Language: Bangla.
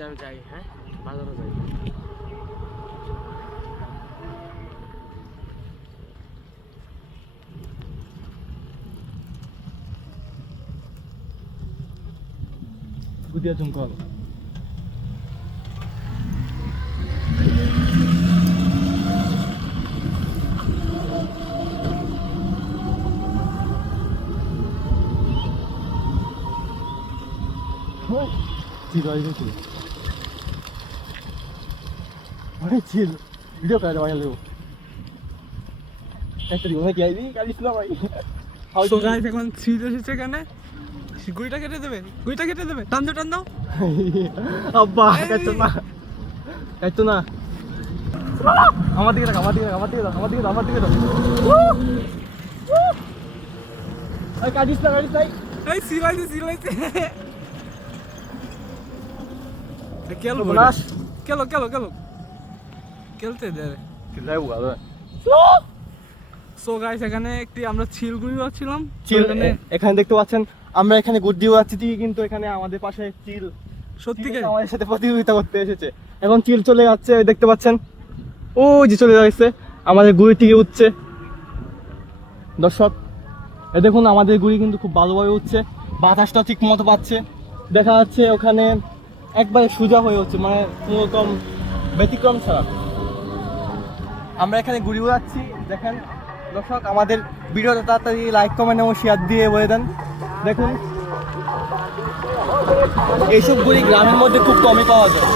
আমি যাই, হ্যাঁ বাজারে যাই। গুদিয়া জঙ্গল চিল চিল অনেক চিল ভিডিও করে দেওয়া গেল একটা দিন অনেক আইবি কালিস না ভাই। তো গাইস এখন ছিল এসেছে এখানে, গুইটা কেটে দেবে, গুইটা কেটে দেবে, টান দাও টান দাও। আব্বা কাটতো না কাটতো না, আমার দিকে আমার দিকে আমার দিকে আমার দিকে আমার দিকে কাটিস না কাটিস নাই। এই সিলাইছে সিলাইছে কেলো বলাস কেলো কেলো কেলো খেলতে দে। কিলাই বুঝা সো গাইস এখানে একটি আমরা চিলগুড়ি পাচ্ছিলাম চিল এখানে দেখতে পাচ্ছেন, আমরা এখানে গুড্ডি যাচ্ছি ঠিকই, কিন্তু এখানে আমাদের পাশে চিল সত্যিকার আমাদের সাথে প্রতিযোগিতা করতে এসেছে। এখন চিল চলে যাচ্ছে, দেখতে পাচ্ছেন ও যে চলে যাচ্ছে আমাদের গুড়ি থেকে উঠছে। দর্শক এ দেখুন আমাদের গুড়ি কিন্তু খুব ভালোভাবে উঠছে, বাতাসটা ঠিক মতো পাচ্ছে, দেখা যাচ্ছে ওখানে একবারে সোজা হয়ে হচ্ছে, মানে কোনো রকম ব্যতিক্রম ছাড়া। আমরা এখানে ঘুরে উড়াচ্ছি দেখেন দর্শক, আমাদের ভিডিওটা তাড়াতাড়ি লাইক কমেন্ট এবং শেয়ার দিয়ে বলে দেন। দেখুন এইসব গুড়ি গ্রামের মধ্যে খুব কমই পাওয়া যায়।